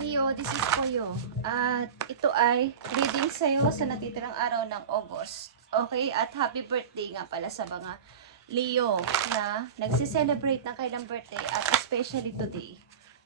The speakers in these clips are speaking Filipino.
Leo, this is for you. At ito ay reading sa'yo sa natitirang araw ng August. Okay? At happy birthday nga pala sa mga Leo na nagsiselebrate ng kailang birthday at especially today.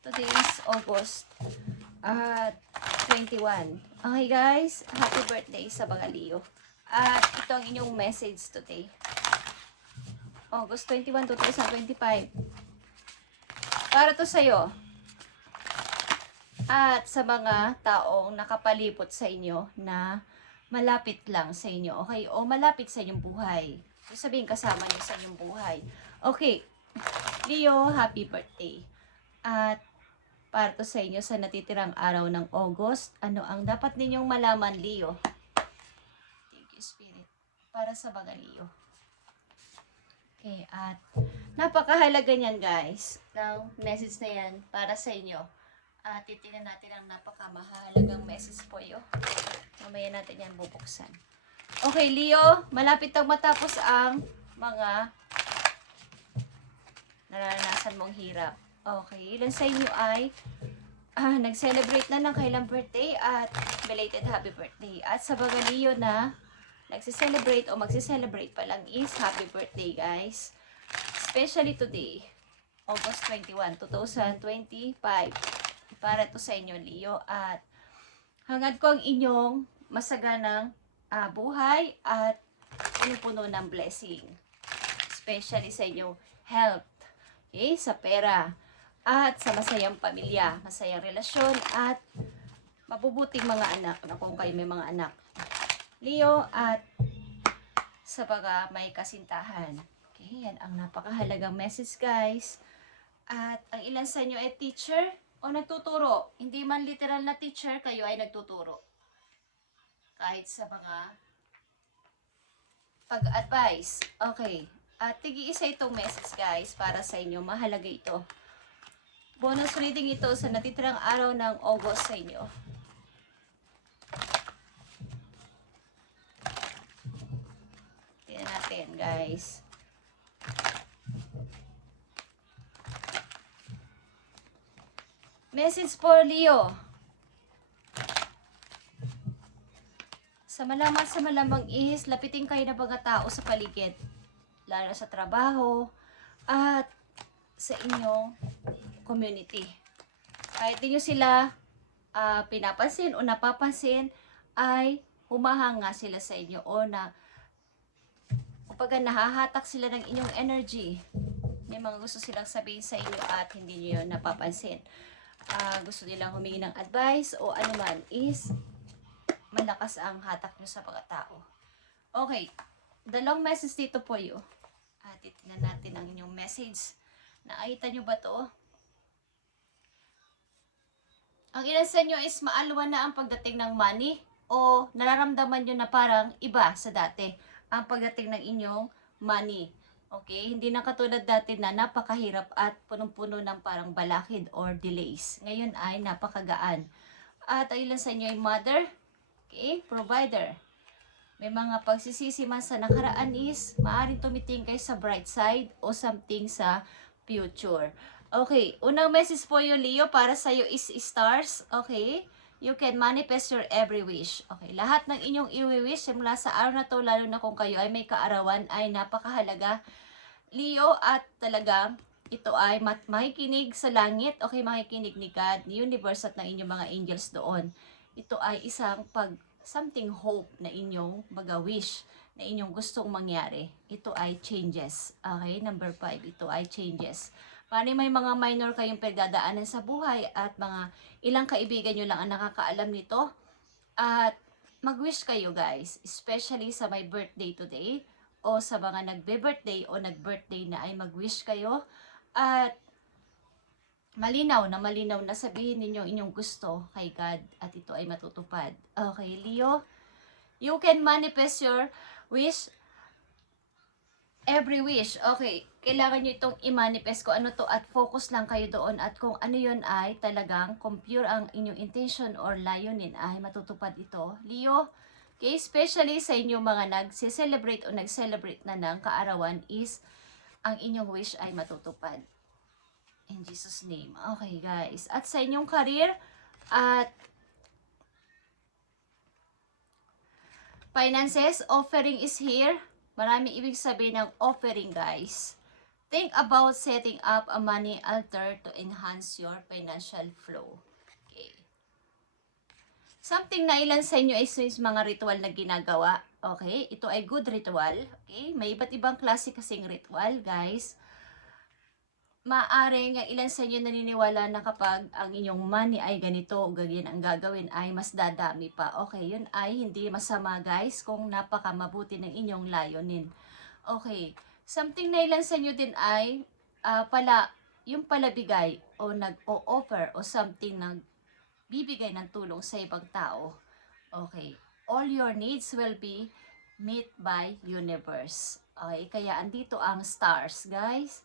Today is August at 21. Okay guys, happy birthday sa mga Leo. At ito ang inyong message today. August 21, 2025. Para to sa'yo. At sa mga taong nakapalipot sa inyo na malapit lang sa inyo, okay? O malapit sa inyong buhay. Sabihin kasama niyo sa inyong buhay. Okay, Leo, happy birthday. At para to sa inyo sa natitirang araw ng August, ano ang dapat ninyong malaman, Leo? Thank you, Spirit. Para sa mga Leo. Okay, at napakahalaga niyan, guys, ng message na yan para sa inyo. Titingnan natin ang napakamahalagang message po yun. Mamaya natin yan bubuksan. Okay, Leo, malapit ang matapos ang mga naranasan mong hirap. Okay, ilan sa inyo ay nag-celebrate na ng kailang birthday at belated happy birthday. At sa mga Leo na nagse-celebrate o magse-celebrate pa lang is happy birthday, guys. Especially today, August 21, 2025. Para to sa inyo, Leo, at hangad ko ang inyong masaganang buhay at puno ng blessing, especially sa inyong health, okay, sa pera, at sa masayang pamilya, masayang relasyon, at mabubuting mga anak, na kung kayo may mga anak, Leo, at sa mga may kasintahan. Okay, yan ang napakahalagang message, guys. At ang ilan sa inyo ay teacher o nagtuturo. Hindi man literal na teacher, kayo ay nagtuturo. Kahit sa mga pag-advise. Okay. At tig-iisa itong message, guys, para sa inyo. Mahalaga ito. Bonus reading ito sa natitirang araw ng August sa inyo. Tingnan natin, guys. Message for Leo. Sa malamang is, lapitin kayo ng mga tao sa paligid. Lalo sa trabaho at sa inyong community. Kahit di nyo sila pinapansin o napapansin, ay humahanga sila sa inyo o kapag nahahatak sila ng inyong energy. May mga gusto silang sabihin sa inyo at hindi nyo yun napapansin. Gusto nilang humingi ng advice o anuman is malakas ang hatak nyo sa mga tao. Okay, dalawang message dito po yun. Titignan natin ang inyong message. Nakita nyo ba to? Ang ilan sa inyo is maalwan na ang pagdating ng money o nararamdaman nyo na parang iba sa dati ang pagdating ng inyong money. Okay, hindi na katulad dati na napakahirap at punong-puno ng parang balakid or delays. Ngayon ay napakagaan. At ang ilan sa inyo ay mother, okay, provider. May mga pagsisisi man sa nakaraan is maaaring tumiting kayo sa bright side o something sa future. Okay, unang message po yung Leo para sa iyo is stars. Okay, you can manifest your every wish. Okay, lahat ng inyong i-wish simula sa araw na to, lalo na kung kayo ay may kaarawan, ay napakahalaga, Leo, at talaga ito ay makikinig sa langit. Okay, makikinig ni God, ni universe at ng inyong mga angels doon. Ito ay isang something hope na inyong wish na inyong gustong mangyari. Ito ay changes. Okay, number 5, ito ay changes. Paano may mga minor kayong pagdadaanan sa buhay at mga ilang kaibigan nyo lang ang nakakaalam nito. At mag-wish kayo, guys, especially sa my birthday today o sa mga nagbe-birthday o nag-birthday na ay mag-wish kayo. At malinaw na sabihin ninyo inyong gusto kay God at ito ay matutupad. Okay, Leo? You can manifest your wish, every wish. Okay, kailangan nyo itong i-manifest ko ano to at focus lang kayo doon at kung ano yun ay talagang kung pure ang inyong intention or layunin ay matutupad ito. Leo, okay, especially sa inyong mga nag-celebrate o nag-celebrate na ng kaarawan is ang inyong wish ay matutupad. In Jesus' name. Okay, guys. At sa inyong career at finances, offering is here. Marami ibig sabihin ng offering, guys. Think about setting up a money altar to enhance your financial flow. Okay. Something na ilan sa inyo is mga ritual na ginagawa. Okay? Ito ay good ritual. Okay? May iba't ibang klase kasing ritual, guys. Maaring ang ilan sa inyo naniniwala na kapag ang inyong money ay ganito o ganyan ang gagawin ay mas dadami pa. Okay, yun ay hindi masama, guys, kung napakamabuti ng inyong layunin. Okay, something na ilan sa inyo din ay yung palabigay o nag-o-offer o something bibigay ng tulong sa ibang tao. Okay, all your needs will be met by universe. Okay, kaya andito ang stars, guys.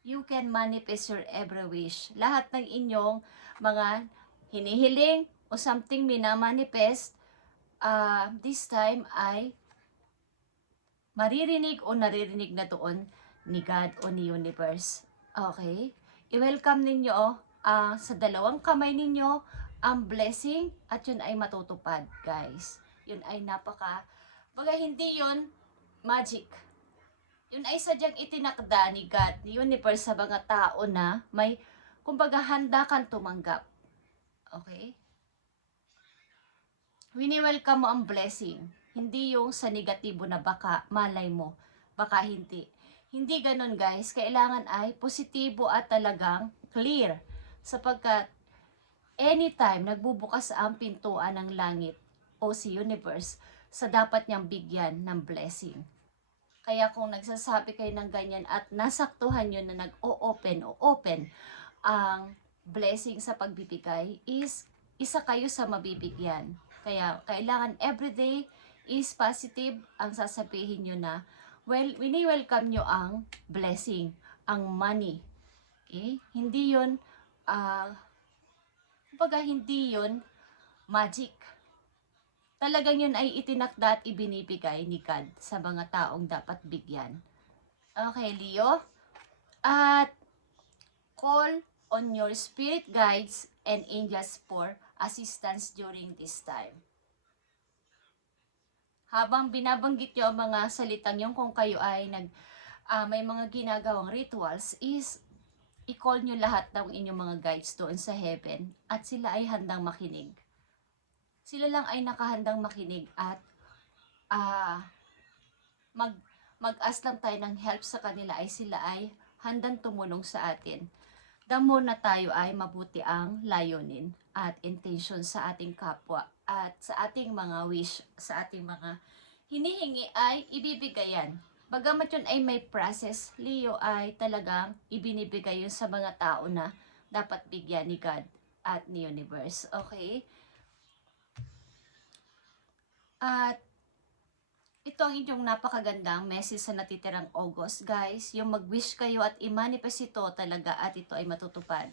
You can manifest your every wish. Lahat ng inyong mga hinihiling o something minamanifest, this time ay maririnig o naririnig na doon ni God o ni universe. Okay? I-welcome ninyo sa dalawang kamay ninyo ang blessing at yun ay matutupad, guys. Yun ay baga hindi yun magic. Yun ay sadyang itinakda ni God, ni universe sa mga tao na may, kumbaga, handa kang tumanggap. Okay? Wini-welcome mo ang blessing. Hindi yung sa negatibo na baka malay mo, baka hindi. Hindi ganun, guys. Kailangan ay positibo at talagang clear. Sapagkat anytime nagbubukas ang pintuan ng langit o si universe sa dapat niyang bigyan ng blessing. Kaya kung nagsasabi kayo ng ganyan at nasaktuhan nyo na nag-o-open ang blessing sa pagbibigay, is isa kayo sa mabibigyan. Kaya kailangan everyday is positive ang sasabihin nyo na, wini-welcome nyo ang blessing, ang money. Okay? Hindi yun, hindi yun magic. Talagang yun ay itinakda at ibinibigay ni God sa mga taong dapat bigyan. Okay, Leo. At call on your spirit guides and angels for assistance during this time. Habang binabanggit nyo ang mga salitang yung kung kayo ay may mga ginagawang rituals, is i-call nyo lahat ng inyong mga guides doon sa heaven at sila ay handang makinig. Sila lang ay nakahandang makinig at mag-ask lang tayo ng help sa kanila ay sila ay handang tumulong sa atin. Damo na tayo ay mabuti ang layunin at intention sa ating kapwa at sa ating mga wish, sa ating mga hinihingi ay ibibigayan. Bagamat yun ay may process, Leo, ay talagang ibinibigay yun sa mga tao na dapat bigyan ni God at ni universe. Okay? At ito ang inyong napakagandang message sa natitirang August, guys. Yung mag-wish kayo at i-manifest ito talaga at ito ay matutupad.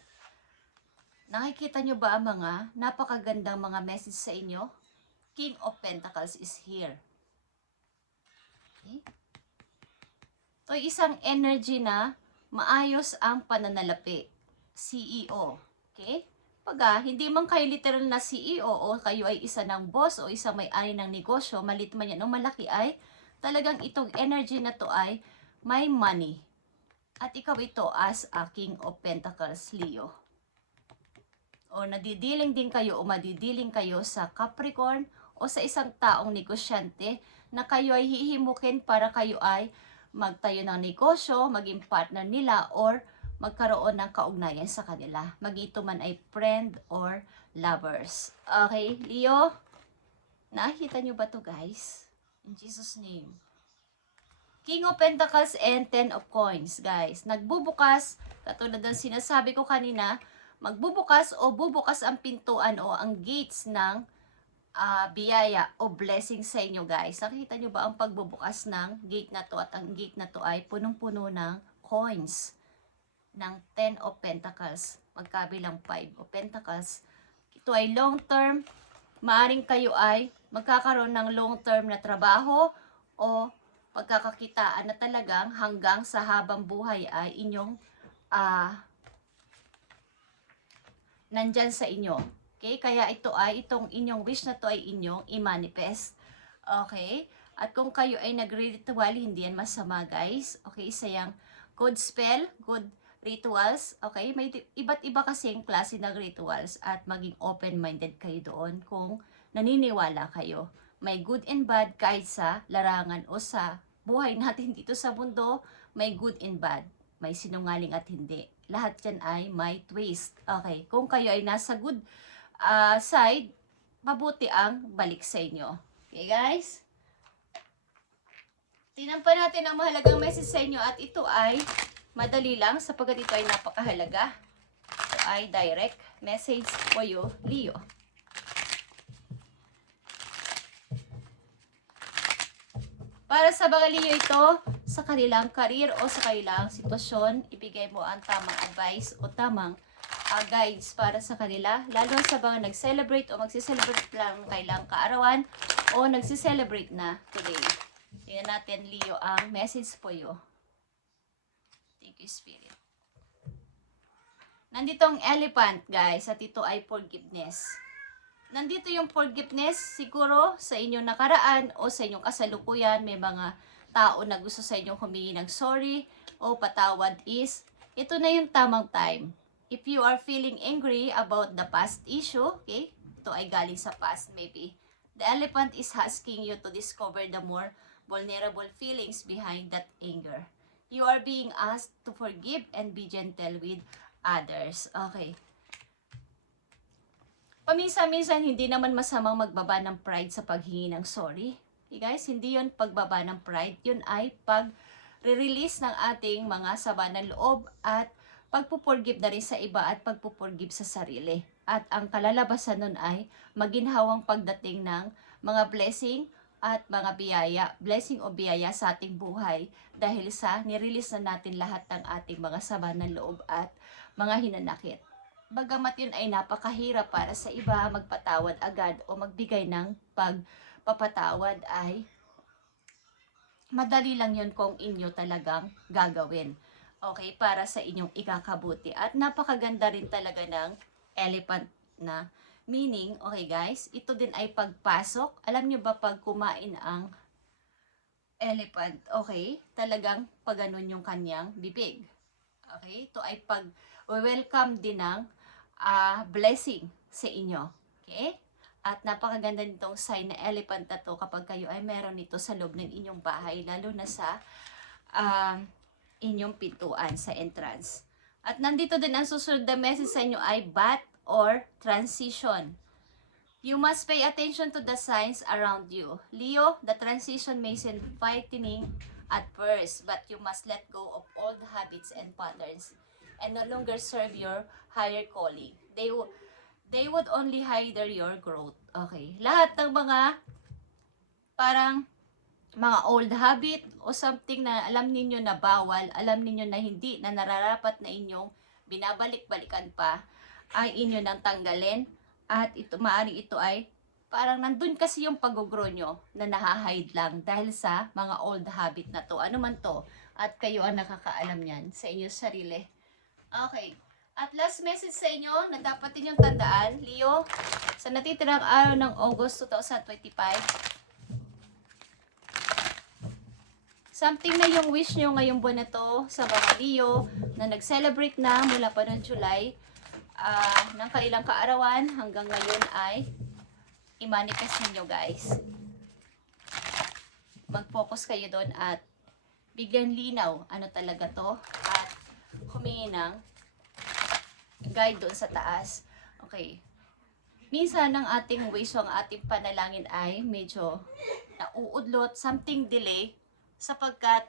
Nakikita nyo ba ang mga napakagandang mga message sa inyo? King of Pentacles is here. Okay? Ito ay isang energy na maayos ang pananalapi. CEO. Okay? Hindi man kayo literal na CEO o kayo ay isa ng boss o isang may-ari ng negosyo, malit man yan o malaki, ay talagang itong energy na to ay may money. At ikaw ito as a King of Pentacles, Leo. O nadidiling din kayo o madidiling kayo sa Capricorn o sa isang taong negosyante na kayo ay hihimukin para kayo ay magtayo ng negosyo, maging partner nila, or magkaroon ng kaugnayan sa kanila. Magito man ay friend or lovers. Okay, Leo? Nakita nyo ba to, guys? In Jesus' name. King of Pentacles and Ten of Coins, guys. Nagbubukas, katulad ng sinasabi ko kanina, magbubukas o bubukas ang pintuan o ang gates ng biyaya o blessing sa inyo, guys. Nakita nyo ba ang pagbubukas ng gate na to? At ang gate na to ay punong-puno ng coins ng Ten of Pentacles, magkabilang 5 of Pentacles. Ito ay long term. Maaring kayo ay magkakaroon ng long term na trabaho o pagkakakitaan na talagang hanggang sa habang buhay ay inyong nandyan sa inyo. Okay? Kaya itong inyong wish na to ay inyong i-manifest. Okay? At kung kayo ay nagre-ritual, hindi yan masama guys. Okay? Sayang good spell, good rituals. Okay? May iba't iba kasing klase ng rituals at maging open-minded kayo doon kung naniniwala kayo. May good and bad kahit sa larangan o sa buhay natin dito sa mundo. May good and bad. May sinungaling at hindi. Lahat yan ay may twist. Okay? Kung kayo ay nasa good side, mabuti ang balik sa inyo. Okay guys? Tingnan pa natin ang mahalagang message sa inyo at ito ay madali lang sapagkat ito ay napakahalaga. Ito ay direct message for you, Leo. Para sa mga Leo ito, sa kanilang career o sa kanilang sitwasyon, ibigay mo ang tamang advice o tamang guides para sa kanila, lalo sa mga nag-celebrate o magsi-celebrate lang ng kailang kaarawan o nagsi-celebrate na today. Tingnan natin, Leo, ang message po you. Thank you, Spirit. Nandito ang elephant, guys, at ito ay forgiveness. Nandito yung forgiveness, siguro sa inyong nakaraan o sa inyong kasalukuyan, may mga tao na gusto sa inyong humingi ng sorry o patawad is, ito na yung tamang time. If you are feeling angry about the past issue, okay, ito ay galing sa past maybe. The elephant is asking you to discover the more vulnerable feelings behind that anger. You are being asked to forgive and be gentle with others. Okay. Paminsan-minsan, hindi naman masamang magbaba ng pride sa paghingi ng sorry. Okay guys, hindi yun pagbaba ng pride. Yun ay pag-release ng ating mga sama ng loob at pagpuporgive na rin sa iba at pagpuporgive sa sarili. At ang kalalabasan nun ay maginhawang pagdating ng mga blessing at mga biyaya, blessing o biyaya sa ating buhay dahil sa nirelease na natin lahat ng ating mga sama ng loob at mga hinanakit. Bagamat yun ay napakahirap para sa iba magpatawad agad o magbigay ng pagpapatawad ay madali lang yun kung inyo talagang gagawin. Okay, para sa inyong ikakabuti. At napakaganda rin talaga ng elephant na meaning, okay guys, ito din ay pagpasok. Alam nyo ba pag kumain ang elephant, okay, talagang paganon yung kanyang bibig. Okay, ito ay pag-welcome din ng blessing sa inyo. Okay? At napakaganda nitong sign na elephant na to kapag kayo ay meron nito sa loob ng inyong bahay, lalo na sa inyong pintuan sa entrance. At nandito din ang susunod na message sa inyo ay bat or transition. You must pay attention to the signs around you. Leo, the transition may seem frightening at first, but you must let go of old habits and patterns and no longer serve your higher calling. They would only hinder your growth. Okay. Lahat ng mga parang mga old habit o something na alam ninyo na bawal, alam ninyo na hindi, na nararapat na inyong binabalik-balikan pa, ay inyo nang tanggalin. At ito, maaaring ito ay parang nandun kasi yung pag-grow nyo na nahahide lang dahil sa mga old habit na to. Ano man to? At kayo ang nakakaalam yan sa inyong sarili. Okay. At last message sa inyo na dapat ninyong tandaan, Leo, sa natitirang araw ng August 2025, something na yung wish nyo ngayong buwan na to sa mga Leo na nag-celebrate na mula pa noong July ng kanilang kaarawan hanggang ngayon ay i-manifest ninyo guys. Mag-focus kayo doon at bigyan linaw ano talaga to at humingi ng guide doon sa taas. Okay. Minsan ang ating wish o ang ating panalangin ay medyo nauudlot, something delay sapagkat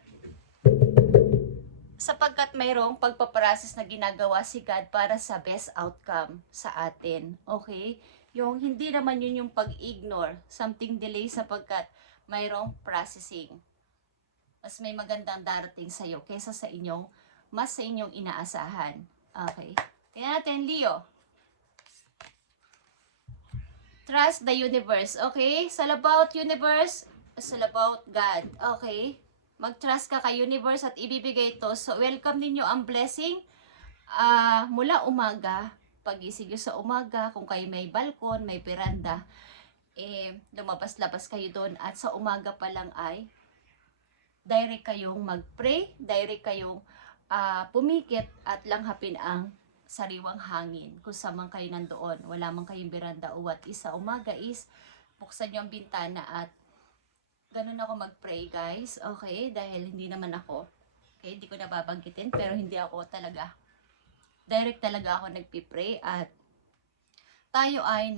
mayroong pagpaprocess na ginagawa si God para sa best outcome sa atin. Okay? Yung hindi naman yun yung pag-ignore, something delay sapagkat mayroong processing. Mas may magandang darating sa'yo kaysa sa inyong, mas sa inyong inaasahan. Okay? Tingnan natin, Leo. Trust the universe. Okay? It's all about universe. It's all about God. Okay? Mag-trust ka kay universe at ibibigay ito. So, welcome ninyo ang blessing mula umaga pagising nyo sa umaga, kung kayo may balkon, may veranda, lumabas-labas kayo doon at sa umaga pa lang ay direct kayong mag-pray, direct kayong pumikit at langhapin ang sariwang hangin. Kung saan man kayo nandoon, wala man kayong beranda o what is sa umaga is buksan nyo ang bintana at ganun ako mag-pray guys. Okay, dahil hindi naman ako, okay, hindi ko nababanggitin pero hindi ako talaga, direct talaga ako nagpipray at tayo ay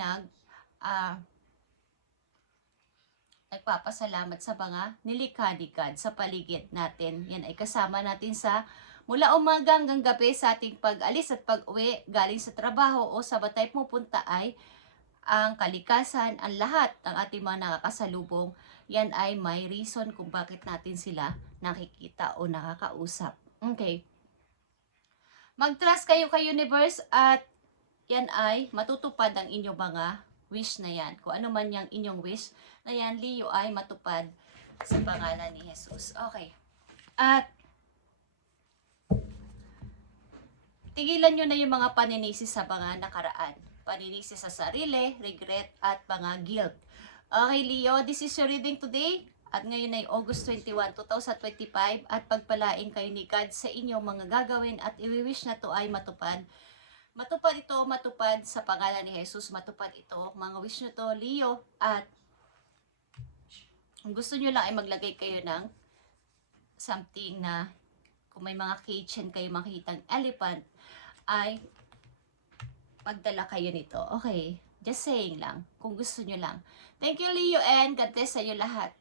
nagpapasalamat sa mga nilikha ni God sa paligid natin. Yan ay kasama natin sa mula umaga hanggang gabi sa ating pag-alis at pag-uwi galing sa trabaho o sa batay pupunta ay ang kalikasan, ang lahat ng ating mga nakakasalubong, yan ay may reason kung bakit natin sila nakikita o nakakausap. Okay. Mag-trust kayo kay universe at yan ay matutupad ang inyong mga wish na yan. Kung ano man yung inyong wish na yan, Leo, ay matupad sa pangalan ni Jesus. Okay. At tigilan nyo na yung mga paninisi sa mga nakaraan. Paninisi sa sarili, regret, at mga guilt. Okay, Leo, this is your reading today. At ngayon ay August 21, 2025. At pagpalain kayo ni God sa inyong mga gagawin at i-wish na to ay matupad. Matupad ito, matupad sa pangalan ni Jesus. Matupad ito, mga wish nyo to, Leo. At kung gusto nyo lang ay maglagay kayo ng something na kung may mga kitchen kayo makikitang elephant, ay pagdala kayo nito. Okay, just saying lang, kung gusto nyo lang. Thank you, Leo, and God bless sa iyo lahat.